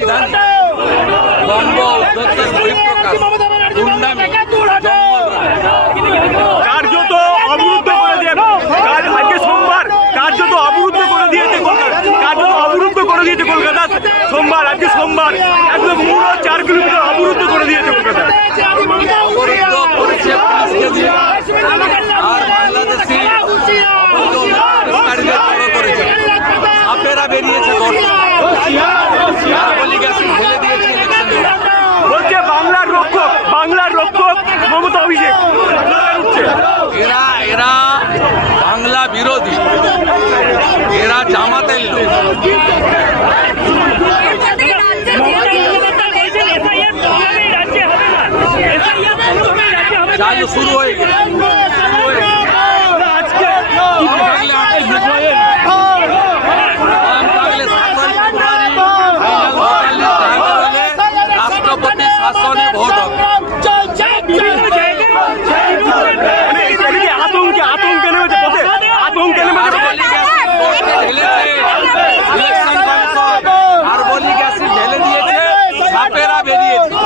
বিধান। বঙ্গ উদ্যোক্তার বহিঃপ্রকাশ কার্যত অবরুদ্ধ করে দিয়ে আজকে সোমবার কার্যত অবরুদ্ধ করে দিয়েছে কলকাতা। কার্যত অবরুদ্ধ করে দিয়েছে কলকাতা। সোমবার আজকে সোমবার। একদম মূল চার কিলোমিটার অবরুদ্ধ করে দিয়েছে কলকাতা। অবরুদ্ধ করেছে পুলিশকে দিয়ে মমতা অভিষেক। এরা এরা বাংলা বিরোধী। এরা জামাতের লোক। চালু শুরু হয়ে গেছে। beraberiyetle.